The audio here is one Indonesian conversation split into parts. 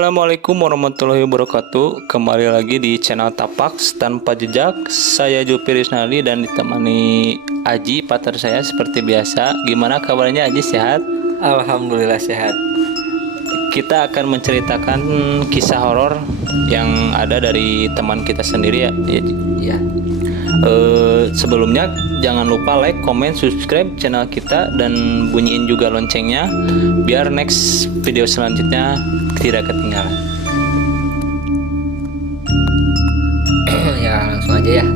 Assalamualaikum warahmatullahi wabarakatuh. Kembali lagi di channel Tapaks Tanpa Jejak. Saya Jupri Risnaldi dan ditemani Aji, partner saya seperti biasa. Gimana kabarnya Aji, sehat? Alhamdulillah sehat. Kita akan menceritakan kisah horor yang ada dari teman kita sendiri ya. Ya, Sebelumnya jangan lupa like, comment, subscribe channel kita dan bunyiin juga loncengnya biar next video selanjutnya tidak ketinggalan. ya langsung aja ya.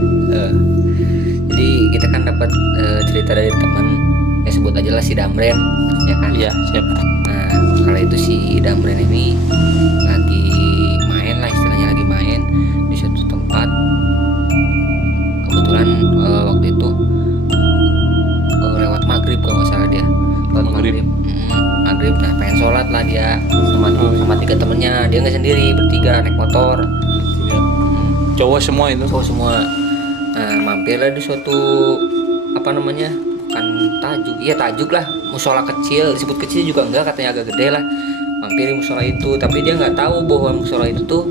Jadi kita kan dapat cerita dari teman, ya sebut aja lah si Damren, ya kan? Iya, siap. Nah, kalau itu si Damren ini lagi main lah, istilahnya lagi main di suatu tempat. Kebetulan waktu itu lewat maghrib kalau nggak salah dia. Lewat Maghrib. maghrib. Nah, pengen sholat lah dia sama tiga temennya. Dia nggak sendiri, bertiga naik motor. Cowok semua itu. Cowok semua. Nah, mampirlah di suatu bukan tajuk, iya tajuk lah, musola kecil. Disebut kecil juga enggak, katanya agak gede lah. Mampir di musola itu, tapi dia nggak tahu bahwa musola itu tuh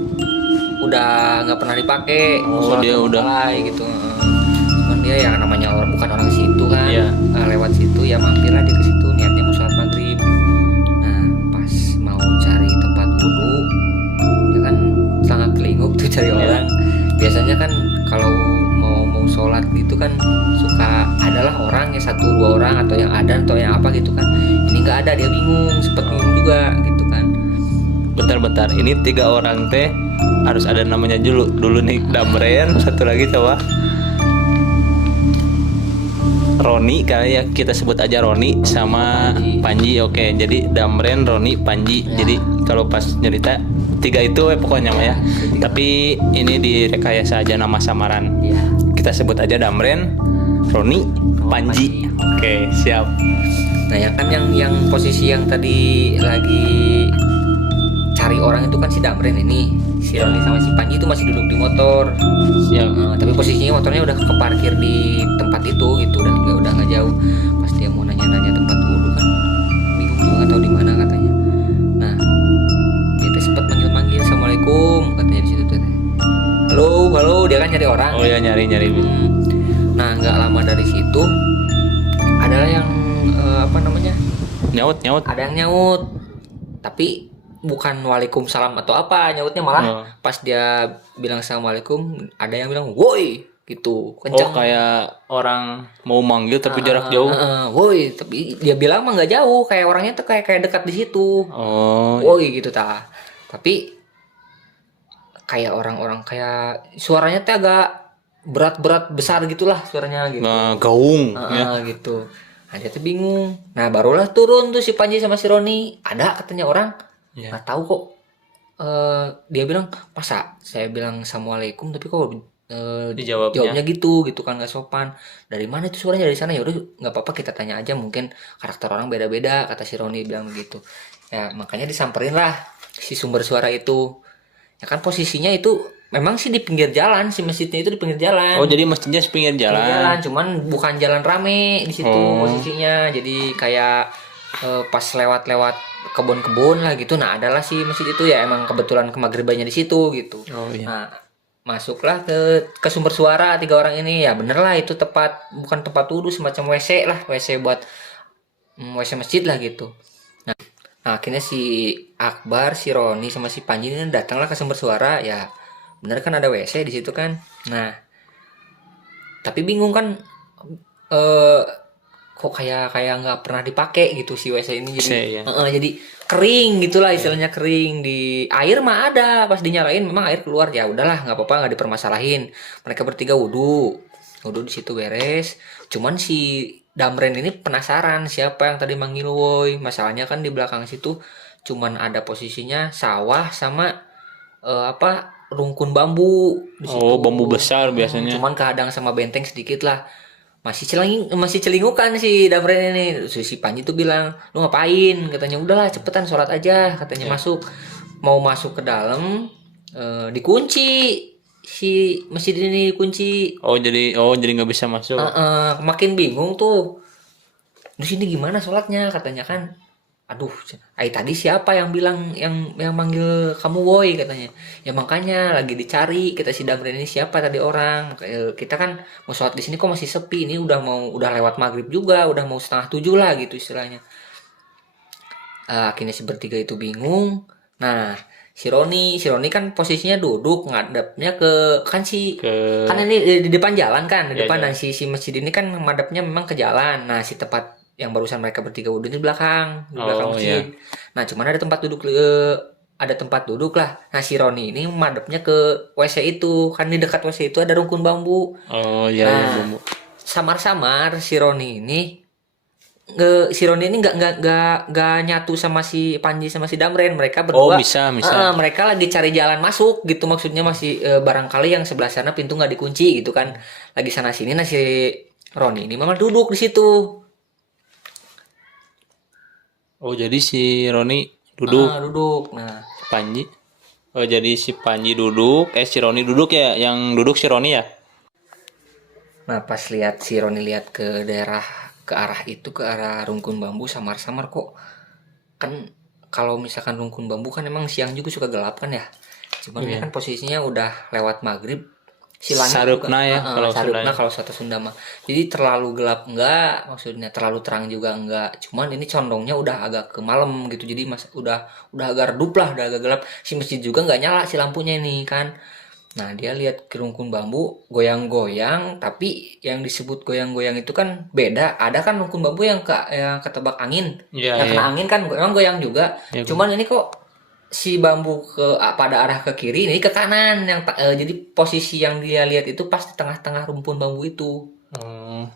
udah nggak pernah dipakai. Oh, dia udah mulai gitu. Cuman dia ya namanya orang, bukan orang situ kan. Iya. Lewat situ ya mampirlah dia ke situ, niatnya mau sholat maghrib. Nah, pas mau cari tempat wudhu, ya kan sangat kelinguk tuh cari orang. Biasanya kan kalau mau sholat gitu kan suka adalah orang ya, 1-2 orang atau yang ada atau yang apa gitu kan. Ini nggak ada, dia bingung, sempet bingung juga gitu kan. Bentar, ini 3 orang teh harus ada namanya dulu nih. Damren, satu lagi coba Roni, kali ya kita sebut aja Roni sama Panji. Oke, jadi Damren, Roni, Panji. Jadi kalau pas nyerita 3 itu pokoknya mah ya. Tapi ini direkayasa aja nama samaran. Ya. Kita sebut aja Damren, Roni, Panji. Oke, siap. Nah, yang posisi yang tadi lagi cari orang itu kan si Damren ini. Si Roni sama si Panji itu masih duduk di motor. Siap. Tapi posisinya motornya udah keparkir di tempat itu gitu, udah nggak jauh. Pas dia mau nanya-nanya tempat wudhu kan bingung juga nggak tahu di mana katanya. Nah, dia tuh sempat manggil-manggil, assalamualaikum katanya di situ tuh. Halo, dia kan nyari orang. Oh ya, nyari. Nah, nggak lama dari situ adalah yang Nyaut. ada yang nyaut, tapi bukan waalaikumsalam atau apa, nyautnya malah pas dia bilang assalamualaikum ada yang bilang woi gitu kencang. Oh, kayak orang mau manggil tapi jarak jauh. Woi, tapi dia bilang mah nggak jauh, kayak orangnya tuh kayak dekat di situ. Oh, Woi gitu tapi kayak orang-orang, kayak suaranya tuh agak berat besar gitulah suaranya gitu. nah, gaung ya. Gitu. Nah, dia tuh bingung. Nah, barulah turun tuh si Panji sama si Roni. Ada katanya orang. Ya. Nggak tahu kok. Dia bilang, masa saya bilang assalamualaikum tapi kok jawabnya gitu kan, nggak sopan. Dari mana itu suaranya? Dari sana. Ya udah, nggak apa-apa, kita tanya aja, mungkin karakter orang beda-beda, kata si Roni bilang begitu. Ya makanya disamperin lah si sumber suara itu. Ya kan posisinya itu memang sih di pinggir jalan, si masjidnya itu di pinggir jalan. Oh, jadi masjidnya di pinggir jalan. Cuman bukan jalan rame di situ posisinya. Jadi kayak pas lewat kebun-kebun lah gitu. Nah, adalah si masjid itu ya, emang kebetulan kemagribannya di situ gitu. Oh iya. Nah, masuklah ke sumber suara 3 orang ini. Ya bener lah, itu bukan tempat wudhu, semacam WC lah, WC buat WC masjid lah gitu. Nah, akhirnya si Akbar, si Roni sama si Panji ini datanglah ke sumber suara. Ya bener kan ada WC di situ kan. Nah, tapi bingung kan, kok kayak nggak pernah dipakai gitu si WC ini. Jadi jadi kering gitulah istilahnya, kering. Di air mah ada, pas dinyalain memang air keluar. Ya udahlah, nggak apa-apa, nggak dipermasalahin. Mereka bertiga wudhu di situ beres. Cuman si Damren ini penasaran siapa yang tadi manggil woi. Masalahnya kan di belakang situ cuman ada posisinya sawah sama rungkun bambu di situ. Oh, bambu besar biasanya. Cuman kehadang sama benteng sedikit lah. Masih celingukan si Damren ini. Si Panji tuh bilang, lu ngapain? Katanya udahlah cepetan sholat aja, katanya. Mau masuk ke dalam, dikunci si masjid ini, dikunci. Oh, jadi nggak bisa masuk. Makin bingung tuh. Di sini gimana sholatnya, katanya kan. aduh, tadi siapa yang bilang yang manggil kamu woi katanya. Ya makanya lagi dicari kita si Damren ini siapa tadi orang. Kita kan mau sholat di sini kok masih sepi. Ini udah lewat maghrib juga, udah mau 6:30 lah gitu istilahnya. Akhirnya si bertiga itu bingung. Nah, si Roni kan posisinya duduk ngadepnya kan ini di depan jalan kan, di Ya, depan. ya. Nah, si masjid ini kan madepnya memang ke jalan. Nah, si tempat yang barusan mereka bertiga wudhu di belakang Oh, masjid. ya. Nah, cuman ada tempat duduk lah. Nah, si Roni ini madepnya ke WC itu. Kan di dekat WC itu ada rungkun bambu. Oh ya, ya, Nah, bumbu. samar-samar si Roni ini nggak nyatu sama si Panji sama si Damren. Mereka Oh, berdua bisa. mereka lagi cari jalan masuk gitu, maksudnya masih barangkali yang sebelah sana pintu nggak dikunci gitu kan, lagi sana sini. Nah, si Roni ini memang duduk di situ. Oh, jadi si Roni duduk, Duduk. Nah, Panji. Oh, jadi si Panji duduk, si Roni duduk ya, yang duduk si Roni ya. pas lihat si Roni lihat ke arah rungkun bambu, samar-samar kok kan. Kalau misalkan rungkun bambu kan emang siang juga suka gelap kan ya. Cuman dia kan posisinya udah lewat maghrib. Si langit Sarupna juga, ya, kalau sarupna Sundanya. kalau kata Sunda mah. Jadi terlalu gelap enggak, maksudnya terlalu terang juga enggak. Cuman ini condongnya udah agak ke malam gitu. Jadi udah agak redup lah, udah agak gelap. Si masjid juga nggak nyala si lampunya ini kan. Nah, dia lihat ke rungkun bambu goyang-goyang, tapi yang disebut goyang-goyang itu kan beda. Ada kan rungkun bambu yang ketebak angin. Iya, Yang iya. kena angin kan memang goyang juga. Ya, Cuman ini kok si bambu pada arah ke kiri, ini ke kanan. Jadi posisi yang dia lihat itu pas di tengah-tengah rumpun bambu itu. Oh.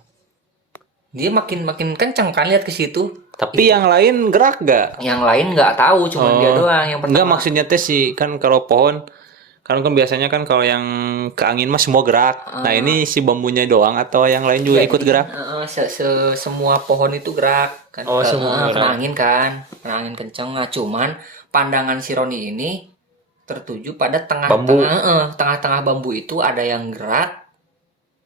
Dia makin kencang kan lihat ke situ. Tapi yang lain gerak gak? Yang lain nggak tahu, cuman dia doang yang Enggak, pertama. maksudnya teh sih kan kalau pohon kan biasanya kan kalau yang ke angin mah semua gerak. Nah, ini si bambunya doang atau yang lain juga ikut gerak? Semua pohon itu gerak kan. Oh, semua Kena gerak. angin kan, kena angin kenceng. Nah, cuman pandangan si Roni ini tertuju pada Bambu. tengah-tengah bambu itu ada yang gerak,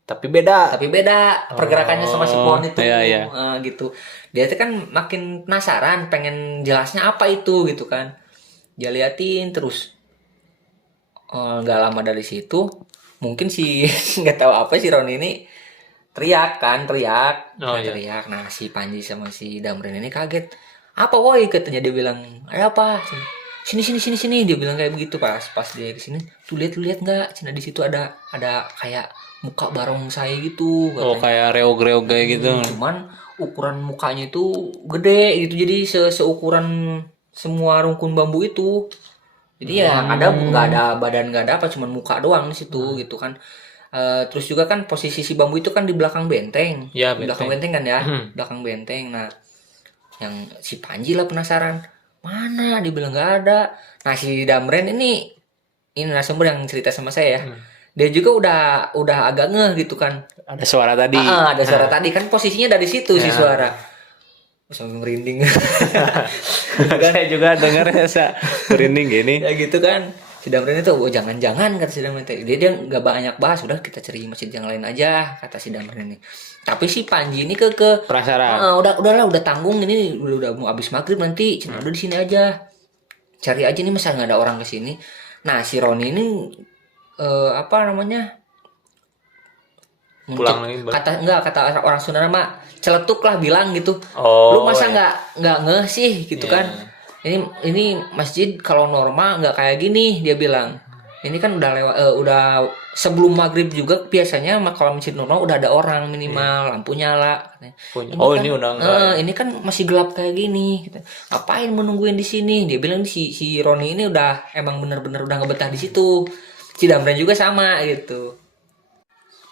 Tapi beda. tapi beda pergerakannya sama si pohon itu. Iya, iya. Gitu. Dia tuh kan makin penasaran, pengen jelasnya apa itu gitu kan. Dia liatin terus. Nggak lama dari situ, mungkin si nggak tahu apa si Roni ini teriak. Oh, iya. Teriak. Nah, si Panji sama si Damren ini kaget. Apa woi, katanya. Dia bilang, ada apa? Sini, dia bilang kayak begitu. Pas dia kesini, tuh lihat nggak, cina di situ ada kayak muka barongsai gitu, Oh, katanya. kayak reog-reog kayak gitu. Cuman ukuran mukanya itu gede gitu, jadi seukuran semua rungkun bambu itu. Jadi ya nggak ada badan, nggak ada apa, cuman muka doang di situ gitu kan. Terus juga kan posisi si bambu itu kan di belakang benteng. Ya, Di belakang benteng kan ya, belakang benteng. Nah, yang si Panji lah penasaran, mana? Dia bilang nggak ada. Nah, si Damren ini narasumber yang cerita sama saya ya. Dia juga udah agak ngeh gitu kan. Ada suara tadi. Ada suara tadi kan, posisinya dari situ si suara. Sampai merinding. Saya juga dengar ya, merinding gini. Ya gitu kan. Si Damren itu, jangan-jangan kata si Damren itu. Dia nggak banyak bahas, udah kita cari masjid yang lain aja, kata si Damren ini. Tapi si Panji ini Penasaran. udah tanggung ini, udah mau habis maghrib nanti, cina udah di sini aja. Cari aja nih, masa nggak ada orang kesini. Nah, si Roni ini apa namanya? Pulang lagi, kata orang Sunda mah celetuk lah bilang gitu. Oh, Lu masa iya. nggak ngeh sih gitu Iya. kan. Ini masjid kalau normal nggak kayak gini, dia bilang. Ini kan udah lewat, udah sebelum maghrib juga biasanya kalau masjid normal udah ada orang minimal, lampu nyala. Ini udah enggak. Ini kan masih gelap kayak gini. Gitu. Ngapain menungguin di sini? Dia bilang si Roni ini udah emang bener-bener udah nggak betah di situ. Si Damren juga sama gitu.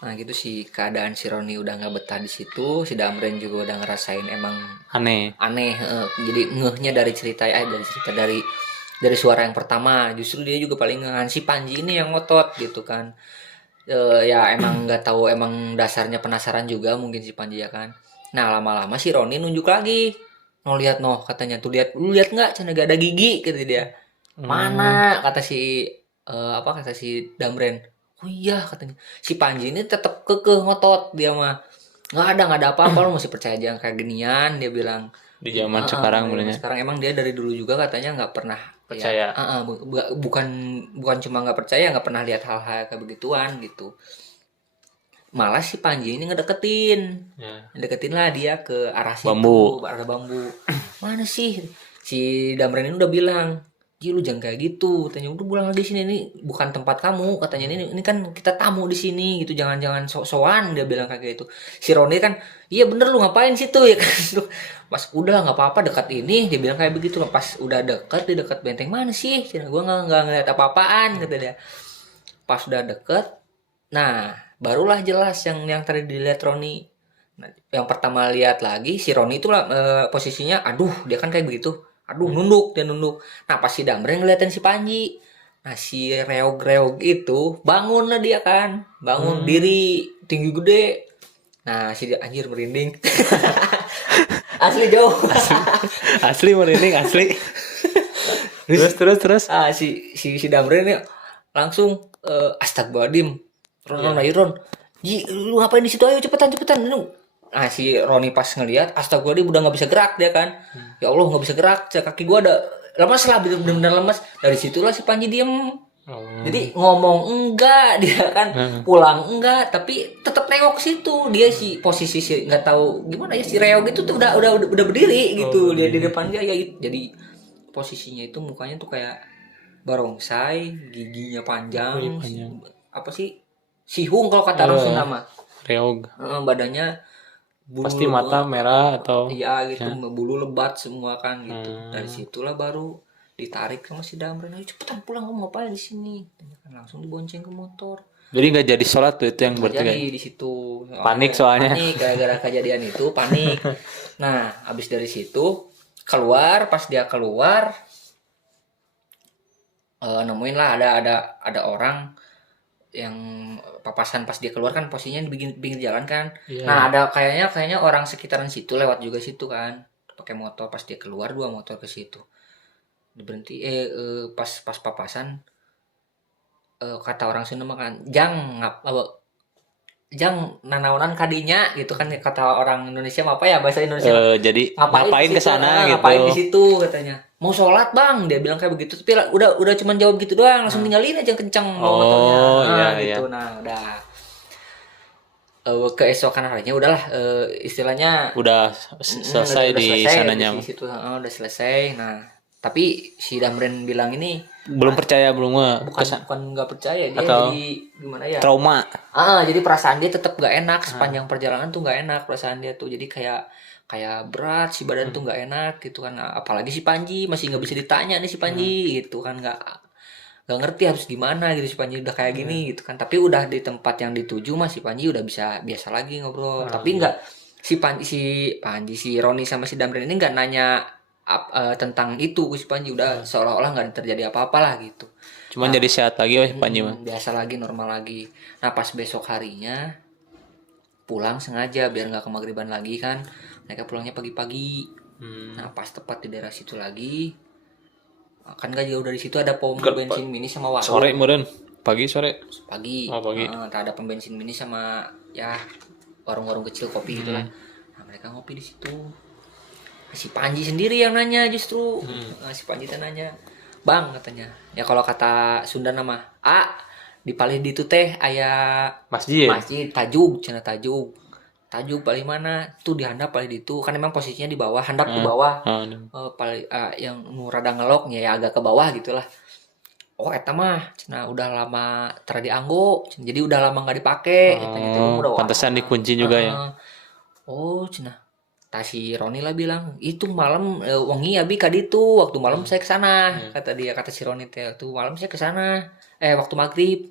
Nah, gitu sih keadaan si Roni udah nggak betah di situ. Si Damren juga udah ngerasain emang Aneh. Jadi ngehnya dari dari suara yang pertama. Justru dia juga paling ngehan si Panji ini yang ngotot gitu kan. Ya emang nggak tahu, emang dasarnya penasaran juga mungkin si Panji ya kan. Nah, lama-lama si Roni nunjuk lagi. Lihat katanya tuh, lu lihat nggak, cina gak ada gigi, kata dia. Mana, kata si Damren. Oh iya, katanya. Si Panji ini tetap kekeh ngotot dia mah. Nggak ada apa-apa, lu masih percaya aja kayak ginian, dia bilang. di zaman sekarang Zaman sebenarnya. sekarang emang dia dari dulu juga katanya nggak pernah Percaya. ya, bukan cuma nggak percaya, nggak pernah lihat hal-hal kayak begituan gitu. Malah si Panji ini ngedeketin lah dia ke arah Bambu. situ, arah bambu. Mana sih si Damren ini udah bilang, Ji lu jangan kayak gitu, katanya udah pulang lagi sini, ini bukan tempat kamu, katanya ini kan kita tamu di sini gitu, jangan sok-sokan, dia bilang kayak gitu. Si Roni kan, iya bener lu ngapain situ ya kan. Pas udah nggak apa-apa dekat ini, dia bilang kayak begitu. Pas udah dekat di dekat benteng mana sih, cina gue nggak ngeliat apa-apaan kata dia. Pas udah deket, nah barulah jelas yang tadi dilihat Roni. Nah, yang pertama lihat lagi si Roni itu lah posisinya, aduh dia kan kayak begitu, aduh nunduk, dia nunduk. Nah pas si Damren ngeliatin si Panji, nah si reog-reog itu bangun lah dia kan, bangun diri tinggi gede. Nah si anjir merinding. Asli jauh. Asli merinding asli. terus. Si Damren ini langsung astagfirullahaladzim. Ron, ayo Ron. Ji, lu ngapain di situ? Ayo cepetan. Nah si Roni pas ngeliat, astagfirullahaladzim udah nggak bisa gerak dia kan. Ya Allah nggak bisa gerak, kaki gua ada lemas lah, bener-bener lemas. Dari situlah si Panji diem. Jadi ngomong enggak dia kan, pulang enggak, tapi tetap nengok ke situ. Dia si posisi si nggak tahu gimana ya si Reo gitu tuh udah berdiri gitu, dia di depan dia ya. Jadi posisinya itu mukanya tuh kayak barongsai, giginya panjang. Apa sih? Sihung kalau kata orang Sunda mah. Reog. Badannya bulu Pasti mata merah atau iya gitu, bulu lebat semua kan gitu. Dari situlah baru ditarik sama si Damren, ayo cepetan pulang, kamu ngapain di sini? Kan langsung dibonceng ke motor. Jadi nggak jadi sholat tuh itu yang berarti jadi di situ panik soalnya. Panik gara-gara kejadian itu, panik. Nah habis dari situ keluar, pas dia keluar nemuin lah ada orang yang papasan. Pas dia keluar kan posisinya di pinggir jalan kan. Nah ada kayaknya orang sekitaran situ lewat juga situ kan, pakai motor. Pas dia keluar 2 motor ke situ diberhenti. Pas papasan kata orang Sunda makan jang nanaonan kadinya gitu kan, kata orang Indonesia apa ya bahasa Indonesia. Jadi ngapain ke sana gitu. Ngapain di situ katanya. Mau sholat bang, dia bilang kayak begitu. Tapi udah cuman jawab gitu doang, langsung tinggalin aja kenceng motornya. Gitu. Nah udah keesokan harinya udahlah, istilahnya udah selesai di sananya. Di situ udah selesai. Nah tapi si Damren bilang ini belum percaya, belum bukan nggak percaya, dia atau jadi gimana ya, trauma. Jadi perasaan dia tetap nggak enak sepanjang perjalanan tuh, nggak enak perasaan dia tuh. Jadi kayak berat si badan tuh, nggak enak gitu kan. Apalagi si Panji masih nggak bisa ditanya nih si Panji gitu kan, nggak ngerti harus gimana gitu si Panji udah kayak gini gitu kan. Tapi udah di tempat yang dituju mas si Panji udah bisa biasa lagi ngobrol. Tapi nggak si Panji si Roni sama si Damren ini nggak nanya tentang itu si Panji, udah seolah-olah nggak terjadi apa-apa lah gitu. Cuman jadi sehat lagi Panji mah. Biasa lagi, normal lagi. Nah pas besok harinya pulang sengaja biar nggak kemagriban lagi kan, mereka pulangnya pagi-pagi. Nah pas tepat di daerah situ lagi, kan gak jauh dari situ ada pom bensin mini sama warung. Sore meren, pagi. Oh, pagi. Ada pom bensin mini sama ya warung-warung kecil kopi gitulah. Nah mereka ngopi di situ. Si Panji sendiri yang nanya justru. Nah, si Panji nanya, bang katanya, ya kalau kata Sunda nama di palih di itu teh aya masjid tajuk palih mana tuh, di handap palih di itu kan, emang posisinya di bawah, handap di bawah. Palih yang rada ngeloknya ya agak ke bawah gitulah. Oh eta mah cenah udah lama tara dianggo, jadi udah lama nggak dipakai. Pantesan dikunci juga ya. Oh cenah. Si Roni lah bilang itu malam wengi abi ka ditu, waktu malam saya kesana. Kata si Roni teh waktu malam saya kesana waktu maghrib.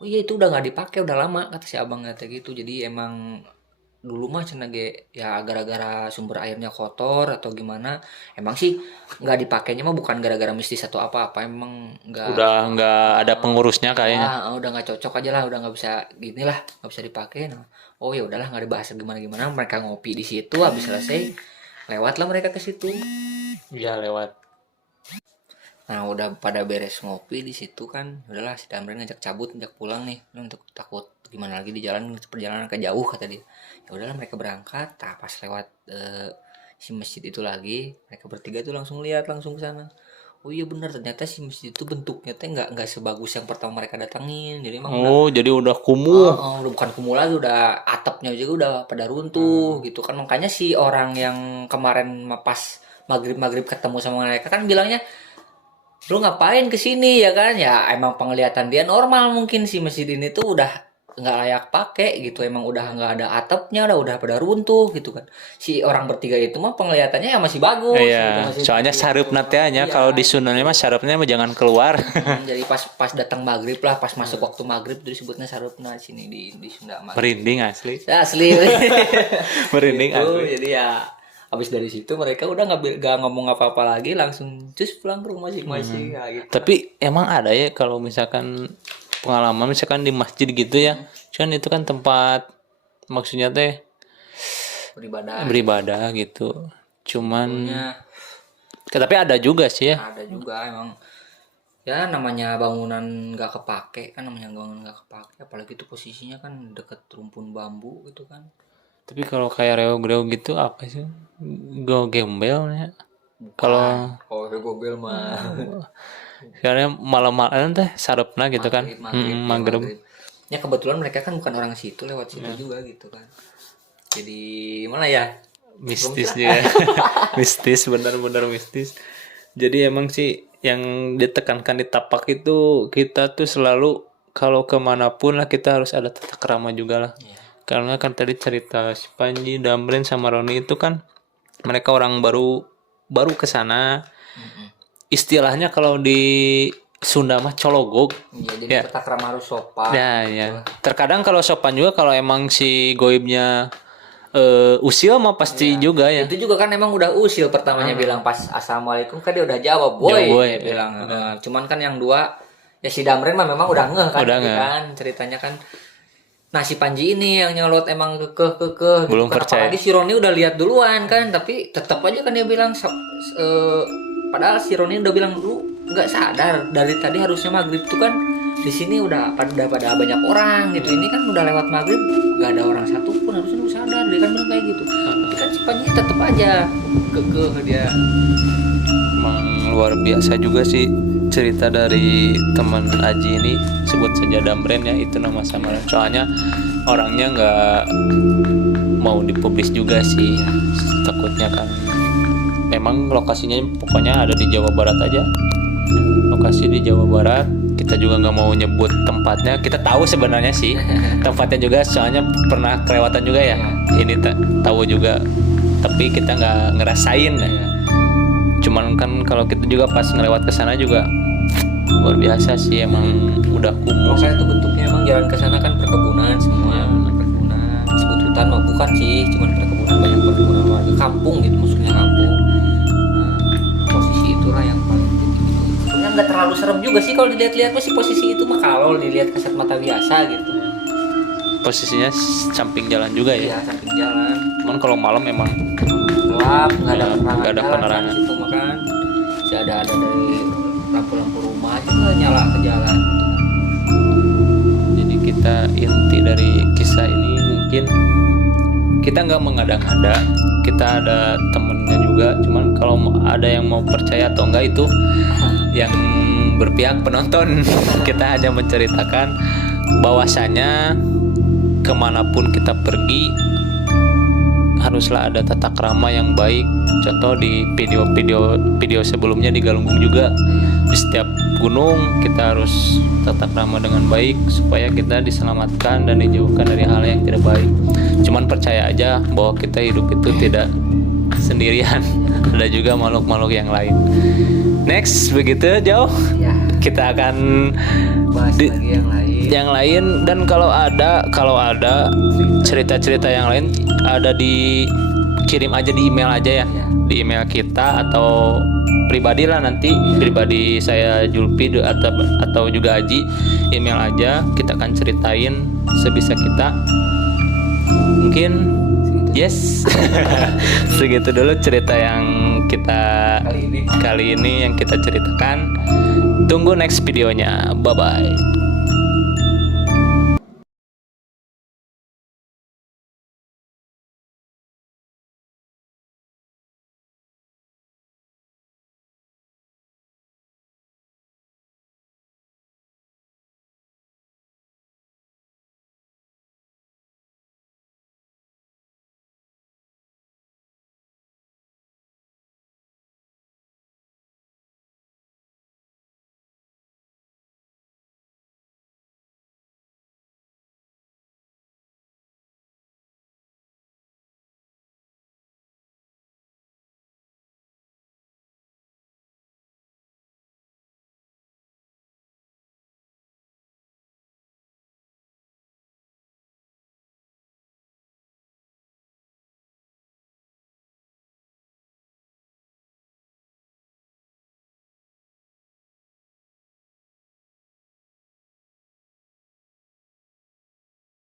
Oh iya itu udah nggak dipakai udah lama, kata si abang kata gitu. Jadi emang dulu mah cenah ge ya gara-gara sumber airnya kotor atau gimana. Emang sih nggak dipakainya mah bukan gara-gara mistis atau apa-apa, emang udah nggak ada pengurusnya kayaknya. Udah nggak cocok aja lah, udah nggak bisa gini lah, nggak bisa dipakai. Nah, oh ya udahlah nggak dibahas gimana, mereka ngopi di situ, habis selesai lewatlah mereka ke situ. Iya lewat. Nah udah pada beres ngopi di situ kan, udahlah si Damren ngajak pulang nih, untuk takut gimana lagi di jalan, perjalanan ke jauh kata dia. Ya udahlah mereka berangkat. Pas lewat si masjid itu lagi, mereka bertiga tuh langsung lihat langsung ke sana. Oh iya benar, ternyata si masjid itu bentuknya teh nggak sebagus yang pertama mereka datangin. Jadi emang jadi udah kumuh. udah bukan kumuh lagi, udah atapnya juga udah pada runtuh gitu kan. Makanya si orang yang kemarin pas maghrib ketemu sama mereka kan bilangnya, lu ngapain kesini ya kan? Ya emang penglihatan dia normal, mungkin si masjid ini tuh udah nggak layak pakai gitu, emang udah nggak ada atapnya, udah pada runtuh gitu kan. Si orang bertiga itu mah penglihatannya ya masih bagus gitu, Iya, masih soalnya sareupna teh nya kalau di Sundannya mah sareupna mah jangan keluar. jadi pas datang maghrib lah, pas masuk waktu maghrib itu disebutnya sareupna sini di Sunda mah. Merinding asli. Asli. Merinding Gitu, asli. jadi ya habis dari situ mereka udah nggak ngomong apa-apa lagi, langsung cus pulang ke rumah masing-masing ya, gitu. Tapi emang ada ya kalau misalkan pengalaman misalkan di masjid gitu ya, kan itu kan tempat maksudnya teh beribadah gitu. Cuman tapi ada juga sih ya. Ada juga emang ya, namanya bangunan nggak kepake kan, apalagi itu posisinya kan deket rumpun bambu gitu kan. Tapi kalau kayak reog-reog gitu apa sih? Go gembel ya. Kalau gobel mah karena malam-malam teh sarepna gitu kan. Maghrib. Ya kebetulan mereka kan bukan orang situ, lewat situ juga gitu kan. Jadi mana ya? Mistis juga. Mistis, benar-benar mistis. Jadi emang sih yang ditekankan di tapak itu, kita tuh selalu kalau kemanapun lah kita harus ada tata krama juga lah. Karena kan tadi cerita si Panji, Damren sama Roni itu kan mereka orang baru ke sana. Istilahnya kalau di Sunda mah cologog. Jadi tata krama harus sopan. Ya. Terkadang kalau sopan juga kalau emang si goibnya usil mah pasti juga ya. Itu juga kan emang udah usil pertamanya bilang pas assalamualaikum kan dia udah jawab boy dia bilang. Cuman kan yang dua ya si Damren mah memang udah ngeh kan, kan ceritanya kan. Nah si Panji ini yang nyolot emang kekeh belum gitu. percaya. Apalagi si Roni udah lihat duluan kan, tapi tetap aja kan dia bilang padahal si Roni udah bilang lu nggak sadar dari tadi harusnya maghrib tuh kan di sini udah pada banyak orang gitu, ini kan udah lewat maghrib nggak ada orang satu pun, harusnya lu sadar, dia kan bilang kayak gitu. Tapi kan si Panji tetap aja kekeh dia. Emang luar biasa juga sih cerita dari teman Aji ini, sebut saja Damren ya, itu nama samaran. Soalnya orangnya nggak mau dipublis juga sih, takutnya kan. Memang lokasinya pokoknya ada di Jawa Barat aja, lokasi di Jawa Barat. Kita juga nggak mau nyebut tempatnya, kita tahu sebenarnya sih tempatnya juga, soalnya pernah kelewatan juga ya. Ini tahu juga, tapi kita nggak ngerasain ya. Cuman kan kalau kita juga pas ngelewat ke sana juga luar biasa sih, emang udah kumuh. Makanya itu bentuknya emang jalan ke sana kan perkebunan semua, perkebunan. Sebut hutan mah bukan sih, cuman perkebunan, banyak perkebunan warga kampung gitu, maksudnya kampung. Posisi itulah yang paling gitu. Sebenarnya nggak terlalu serem juga sih kalau dilihat-lihat sih posisi itu mah, kalau dilihat kasat mata biasa gitu. Posisinya samping jalan juga ya. Iya, samping jalan. Cuman kalau malam emang gelap, nggak ada penerangan. Itu makan. Bisa ada dari lampu-lampu rumah juga nyala ke jalan. Jadi kita inti dari kisah ini mungkin kita nggak mengada-ngada, kita ada temennya juga. Cuman kalau ada yang mau percaya atau enggak itu yang berpihak penonton. Kita hanya menceritakan bahwasanya kemanapun kita pergi haruslah ada tata krama yang baik. Contoh di video sebelumnya di Galunggung juga, di setiap gunung kita harus tata krama dengan baik supaya kita diselamatkan dan dijauhkan dari hal yang tidak baik. Cuman percaya aja bahwa kita hidup itu tidak sendirian, ada juga makhluk-makhluk yang lain. Next begitu jauh, Ya, kita akan bahas lagi yang lain. Dan kalau ada cerita-cerita yang lain, ada kirim aja di email aja ya, di email kita atau pribadi lah, nanti pribadi saya Julpi atau juga Aji, email aja, kita akan ceritain sebisa kita. Mungkin yes. Segitu dulu cerita yang kita kali ini yang kita ceritakan. Tunggu next videonya. Bye bye.